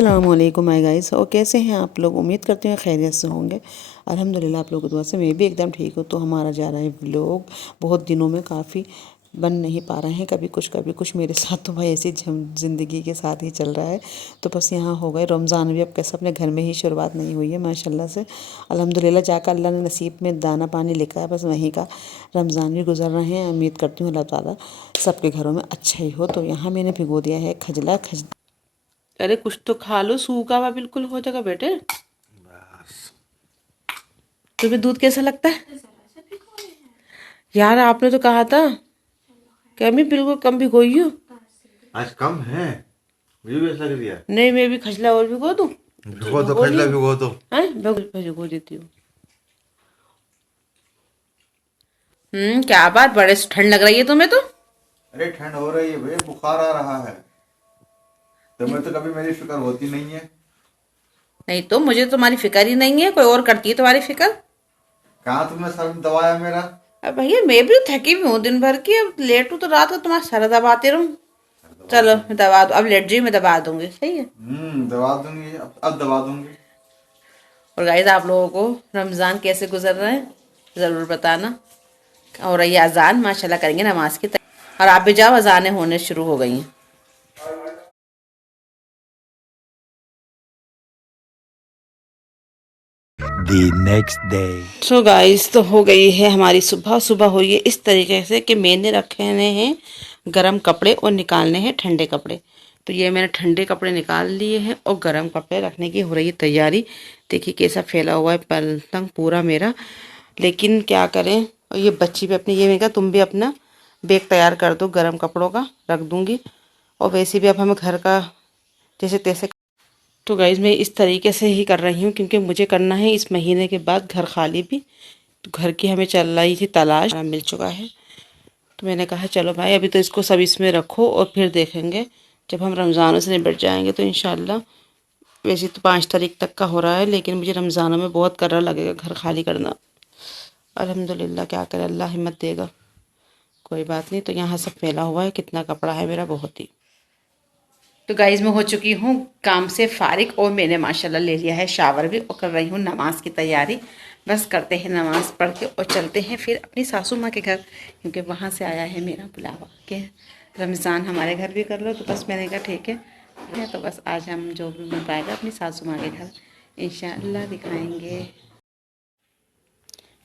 अस्सलामुअलैकुम my guys. और कैसे हैं आप लोग? उम्मीद करते हैं खैरियत से होंगे। अल्हम्दुलिल्लाह आप लोगों की दुआ से मैं भी एकदम ठीक हूँ। तो हमारा जा रहा है व्लॉग। बहुत दिनों में काफ़ी बन नहीं पा रहे हैं, कभी कुछ मेरे साथ तो भाई ऐसी ज़िंदगी के साथ ही चल रहा है। तो बस यहाँ हो गए रमज़ान भी, अब कैसे अपने घर में ही शुरुआत नहीं हुई है माशाल्लाह से। अल्हम्दुलिल्लाह जाकर अल्लाह ने नसीब में दाना पानी लिखा है, बस वहीं का रमज़ान भी गुजर रहे हैं। उम्मीद करती हूँ अल्लाह ताला सबके घरों में अच्छा ही हो। तो यहाँ मैंने भिगो दिया है खजला। अरे कुछ तो खा लो, सूखा हुआ बिल्कुल हो जाएगा बेटे। तुम्हें दूध कैसा लगता है यार? आपने तो कहा था कि मैं बिल्कुल कम भिगोई हूँ। आज कम है, मुझे भी ऐसा लग दिया। नहीं, मैं भी खजला और भिगो दूँ? भिगो तो खजला भिगो तो भिगो देती हूँ। क्या बात, बड़े ठंड लग रही है तुम्हें तो। अरे ठंड हो रही है भाई, बुखार आ रहा है। तुम्हें तो कभी मेरी फिक्र होती नहीं है। नहीं तो मुझे तो तुम्हारी फिक्र ही नहीं है, कोई और करती है तुम्हारी फिक्र। कहाँ तुमने सर दबाया मेरा? अब भैया मैं भी थकी हुई हूँ दिन भर की, अब लेट हूँ तो रात को तुम्हारा सर दबाते रहूँ। चलो मैं दबा दो, अब लेट जी मैं दबा दूंगी, सही है। दबा दूंगी, अब दबा दूंगी। और गाइस आप लोगों को रमज़ान कैसे गुजर रहे हैं ज़रूर बताना। और ये अजान माशाल्लाह करेंगे नमाज की और आप भी जाओ, अजानें होने शुरू हो गई हैं। The next day. So guys तो हो गई है हमारी सुबह हुई है इस तरीके से कि मैंने रखे हैं गरम कपड़े और निकालने हैं ठंडे कपड़े। तो ये मैंने ठंडे कपड़े निकाल लिए हैं और गरम कपड़े रखने की हो रही है तैयारी। देखिए कैसा फैला हुआ है पलंग पूरा मेरा, लेकिन क्या करें। और ये बच्ची भी अपनी, ये मैंने कहा तुम भी अपना बैग तैयार कर दो, गरम कपड़ों का रख दूंगी। और वैसे भी अब हमें घर का जैसे तैसे। तो गाइज मैं इस तरीके से ही कर रही हूँ क्योंकि मुझे करना है इस महीने के बाद घर खाली भी। तो घर की हमें चल रही थी तलाश, मिल चुका है। तो मैंने कहा चलो भाई अभी तो इसको सब इसमें रखो और फिर देखेंगे जब हम रमज़ानों से निपट जाएंगे तो इंशाल्लाह। वैसे तो 5 तारीख तक का हो रहा है, लेकिन मुझे रमज़ानों में बहुत करना लगेगा घर खाली करना। अल्हम्दुलिल्लाह क्या करे, अल्लाह हिम्मत देगा। कोई बात नहीं। तो यहाँ सब फैला हुआ है, कितना कपड़ा है मेरा, बहुत ही। तो गाइज़ मैं हो चुकी हूँ काम से फारिग और मैंने माशाल्लाह ले लिया है शावर भी और कर रही हूँ नमाज की तैयारी। बस करते हैं नमाज पढ़ के और चलते हैं फिर अपनी सासू माँ के घर, क्योंकि वहाँ से आया है मेरा बुलावा कि रमज़ान हमारे घर भी कर लो। तो बस मैंने कहा ठीक है। तो बस आज हम जो भी मिल पाएगा अपनी सासू माँ के घर इंशाअल्लाह दिखाएंगे।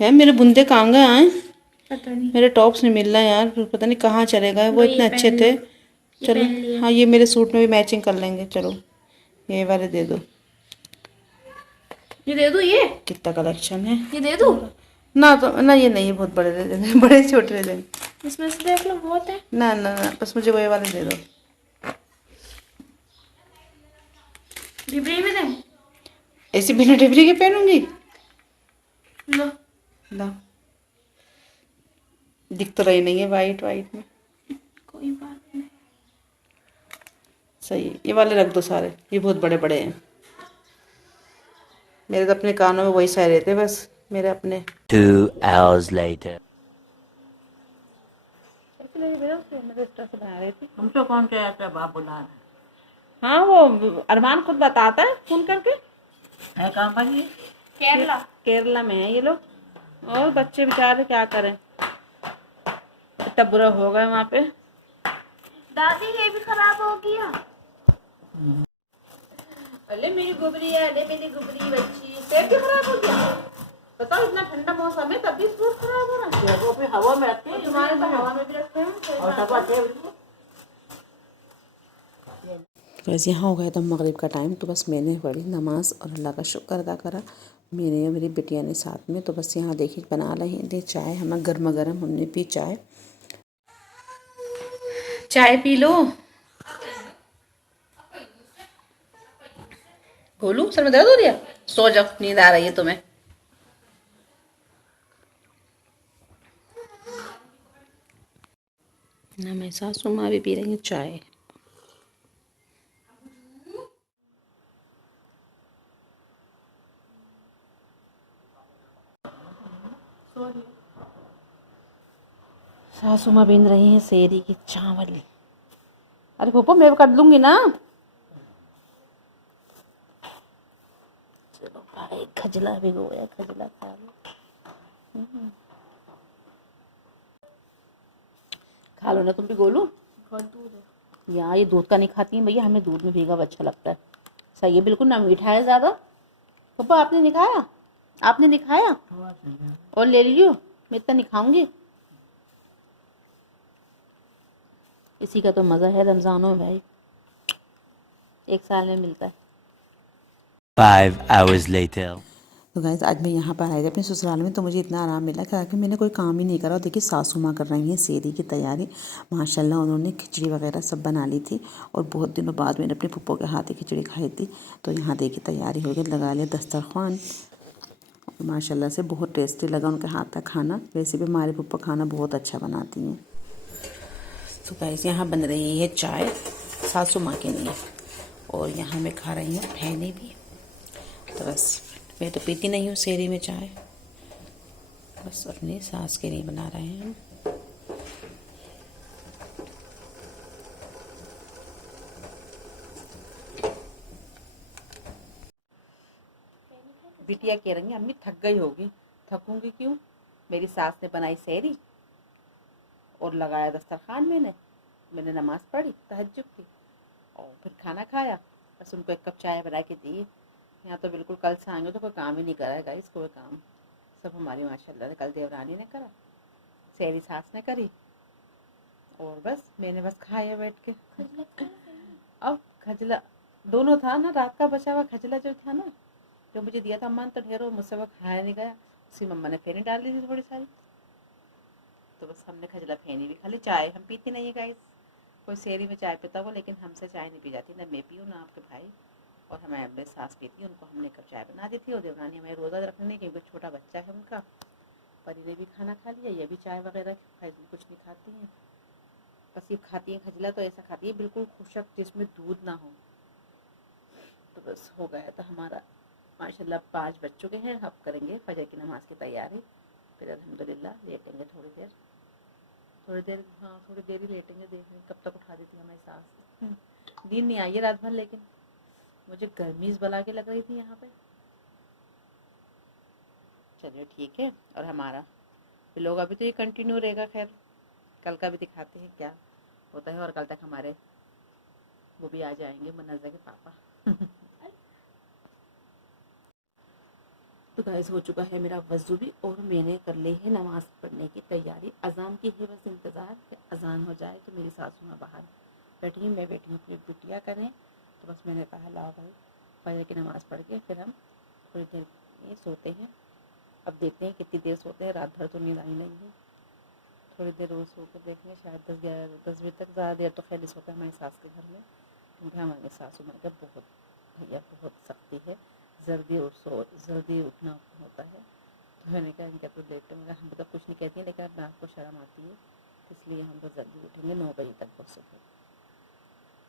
यार मेरे बुंदे कहाँ गए आए? पता नहीं, मेरे टॉप्स नहीं मिल रहा यार, पता नहीं कहाँ चले गए। वो इतने अच्छे थे। चलो हाँ, ये मेरे सूट में भी मैचिंग कर लेंगे। चलो ये वाले दे दो। ये दे दो। ये कितना कलेक्शन है, ये दे दो ना। तो ना ये नहीं, बहुत बड़े दे देंगे, बड़े छोटे दे देंगे। इसमें से देख लो बहुत है। ना ना ना, बस मुझे वही वाले दे दो। डिबरी में दे, ऐसी बिना डिबरी के पहनूंगी। लो लो, दिख तो रही नहीं है वाइट वाइट में। कोई बात नहीं, सही है। ये वाले रख दो सारे, ये बहुत बड़े बड़े हैं। मेरे तो अपने कानों में वही सह रहे थे बस, मेरे अपने। 2 hours later. हमसे कौन कहता है बाप बुला रहे? हाँ वो अरमान खुद बताता है फोन करके। है कहाँ पर ये? केरला। केरला में है ये लोग। और बच्चे बेचारे क्या करें, इतना बुरा हो गया वहाँ पे। दादी ये भी खराब हो गया। अरे मेरी गुबरी है, अरे मेरी गुबरी बच्ची, सेब भी खराब हो गया। बताओ इतना ठंडा मौसम है तब भी फ्रूट खराब हो रहा है। वो भी हवा में रखते हैं, तुम्हारे तो हवा में भी रखते हैं और सब आते हैं। बस यहाँ हो गया था मगरिब का टाइम। तो बस मैंने पढ़ी नमाज और अल्लाह का शुक्र अदा करा, मैंने मेरी बिटिया ने साथ में। तो बस यहाँ देखिए बना रहे थे चाय, हमें गर्मा गर्म हमने पी चाय। चाय पी लो। बोलू सर में दर्द हो रहा? सो जाओ, नींद आ रही है तुम्हें। ना मैं सासू माँ भी पी रही हूँ चाय। सासू माँ बीन रही हैं सेरी की चावल। अरे पप्पा मैं कर लूंगी ना। खजला भिगोया, खजला खा लो। खा लो ना तुम भी गोलू। यार ये दूध का नहीं खाती हैं भैया, हमें दूध में भीगा हुआ अच्छा लगता है। सही है, बिल्कुल ना मीठा है ज़्यादा। पापा आपने नहीं खाया? आपने नहीं खाया? और ले लीजिए, मैं इतना नहीं खाऊंगी। इसी का तो मज़ा है रमज़ानों में भाई, एक साल में मिलता है। 5 hours later. तो गाइस आज मैं यहाँ पर आई थी अपने ससुराल में, तो मुझे इतना आराम मिला कि मैंने कोई काम ही नहीं करा। और देखिए सासू माँ कर रही हैं सेरी की तैयारी। माशाल्लाह उन्होंने खिचड़ी वगैरह सब बना ली थी, और बहुत दिनों बाद मैंने अपने पप्पो के हाथ की खिचड़ी खाई थी। तो यहाँ देखिए तैयारी हो गई, लगा लिया दस्तरखान। माशाल्लाह से बहुत टेस्टी लगा उनके हाथ का खाना। वैसे भी हमारे पप्पो खाना बहुत अच्छा बनाती हैं। तो गाइस यहाँ बन रही है चाय सासू माँ के लिए, और यहाँ मैं खा रही हूँ फैनी भी। तो बस मैं तो पीती नहीं हूँ सेरी में चाय, बस अपनी सास के लिए बना रहे हैं हम। बिटिया कह रही है अम्मी थक गई होगी। थकूंगी क्यों, मेरी सास ने बनाई सेरी और लगाया दस्तरखान। मैंने नमाज पढ़ी तहज्जुद की और फिर खाना खाया, बस उनको 1 कप चाय बना के दी। यहाँ तो बिल्कुल कल से आएंगे तो कोई काम ही नहीं कराएगा, इसको काम सब हमारी माशाल्लाह ने, कल देवरानी ने करा, सेरी सास ने करी, और बस मैंने बस खाया बैठ के। अब खजला दोनों था ना, रात का बचा हुआ खजला जो था ना, जो मुझे दिया था अम्मा ने, तो ढेरों मुझसे वो खाया नहीं गया। उसी मम्मा ने फेनी डाल दी थी थोड़ी सारी, तो बस हमने खजला फेनी भी खा ली। चाय हम पीती नहीं है गाइस, कोई सेरी में चाय पीता हो, लेकिन हमसे चाय नहीं पी जाती, ना मैं पीऊँ ना आपके भाई। और हमें अपने सास पीती, उनको हमने कब चाय बना दी थी। और देवरानी हमें रोज़ा रखने, क्योंकि छोटा बच्चा है उनका। परी ने भी खाना खा लिया, ये भी चाय वगैरह खाई, कुछ नहीं खाती हैं, बस ये खाती हैं खजला। तो ऐसा खाती है बिल्कुल खुशक, जिसमें दूध ना हो। तो बस हो गया था हमारा माशाल्लाह 5 बज चुके हैं। अब करेंगे फजर की नमाज़ की तैयारी, फिर अल्हम्दुलिल्लाह लेटेंगे थोड़ी देर हाँ थोड़ी देर ही लेटेंगे, देखेंगे कब तक उठा देती है हमारी सास। नींद नहीं आई है रात भर, लेकिन मुझे गर्मी बला के लग रही थी यहाँ पे। चलिए ठीक है, और हमारा लोग अभी तो ये कंटिन्यू रहेगा। खैर कल का भी दिखाते हैं क्या होता है, और कल तक हमारे वो भी आ जाएंगे मुनज़्ज़ा के पापा। तो गाइस हो चुका है मेरा वज़ू भी, और मैंने कर ली है नमाज़ पढ़ने की तैयारी। अज़ान की है बस इंतज़ार कि अज़ान हो जाए तो मेरी सासू माँ बाहर बैठी हैं, मैं बैठी हूँ अपनी बिटिया करें। तो बस मैंने कहा लाओ भाई फजर की नमाज़ पढ़ के फिर हम थोड़ी देर ये सोते हैं। अब देखते हैं कितनी देर सोते हैं, रात भर तो नींद आई नहीं है। थोड़ी देर रोज़ सो कर देखेंगे, शायद 10 बजे तक। ज़्यादा देर तो खैर सोता है हमारी सास के घर में, क्योंकि हमारे सासू माँ का बहुत भैया बहुत सख्ती है, जल्दी उठना होता है। तो मैंने कहा इनका तो लेट होगा, हम तो कुछ नहीं कहती हैं, लेकिन अब रात को शर्म आती है, इसलिए हम तो जल्दी उठेंगे 9 बजे तक बस सुबह।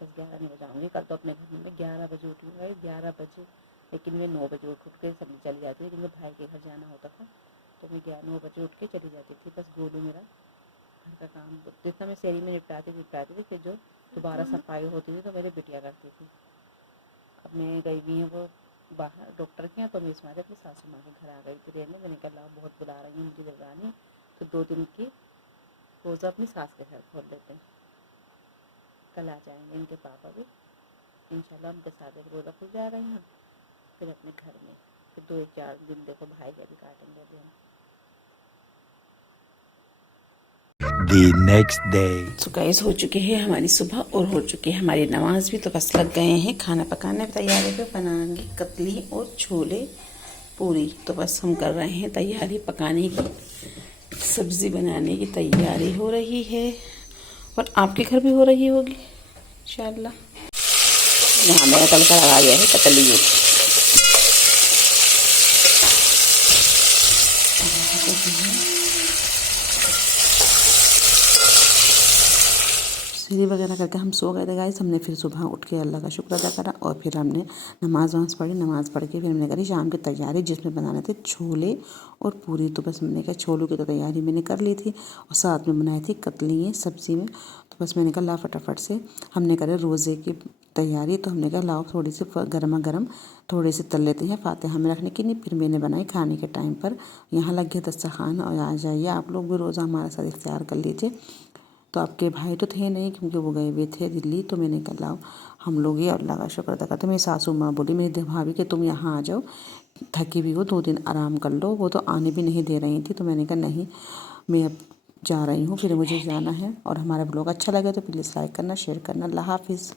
10-11 नहीं बजाऊँगी। कल तो अपने घर में 11 बजे उठी हूँ, 11 बजे, लेकिन मैं 9 बजे उठ के सब चली जाती थी, क्योंकि भाई के घर जाना होता था, तो मैं 9 बजे उठ के चली जाती थी। बस गोलू मेरा घर का काम जितना मैं सेरी में निपटाती थी, फिर जो दोबारा सफाई होती थी तो मेरी बिटिया करती थी। अब मैं गई हुई हूँ वो बाहर डॉक्टर के यहाँ, तो मैं इस मारे अपनी सासू माँ के घर आ गई थी रहने। मैंने कहा बहुत बुला रही हैं मुझे देवरानी, तो 2 दिन की रोज़ा अपनी सास के घर खोल लेते हैं। कल आ जाएंगे इनके पापा भी इंशाल्लाह, उनके साथ एक रोज़ा खुल जा रहे हैं, फिर अपने घर में फिर 2-4 दिन देखो भाई का भी काटेंगे अभी हम। The next day. तो गाइस हो चुकी है हमारी सुबह, और हो चुकी है हमारी नमाज भी। तो बस लग गए हैं खाना पकाने में, तैयारी पे बनाएंगे कतली और छोले पूरी। तो बस हम कर रहे हैं तैयारी पकाने की, सब्ज़ी बनाने की तैयारी हो रही है, और आपके घर भी हो रही होगी इंशाल्लाह। यहाँ मेरा तड़का लगा गया है कतली में। सीरी वगैरह करके हम सो गए थे गाइस। हमने फिर सुबह उठ के अल्लाह का शुक्र अदा करा, और फिर हमने नमाज़ पढ़ी। नमाज़ पढ़ के फिर हमने करी शाम की तैयारी, जिसमें बनाने थे छोले और पूरी। तो बस मैंने कहा छोलों की तो तैयारी मैंने कर ली थी, और साथ में बनाई थी कतली सब्ज़ी में। तो बस मैंने कहा ला फटाफट से हमने करे रोज़े की तैयारी, तो हमने कहा लाओ थोड़ी सी गर्मा गर्म थोड़े से तल लेते हैं फातिहा में रखने के लिए। फिर मैंने बनाई खाने के टाइम पर। यहाँ लग गया दस्तरखान और आ जाइए आप लोग भी रोज़ा हमारे साथ इफ्तार कर लीजिए। तो आपके भाई तो थे नहीं क्योंकि वो गए हुए थे दिल्ली, तो मैंने कहा लाओ हम लोग ये अल्लाह का शुक्र अदा करते। मेरी सासू माँ बोली मेरी भाभी कि तुम यहाँ आ जाओ, थकी भी हो 2 दिन आराम कर लो। वो तो आने भी नहीं दे रही थी, तो मैंने कहा नहीं मैं अब जा रही हूँ, फिर मुझे जाना है। और हमारा ब्लॉग अच्छा लगे तो प्लीज़ लाइक करना, शेयर करना। अल्लाह हाफिज़।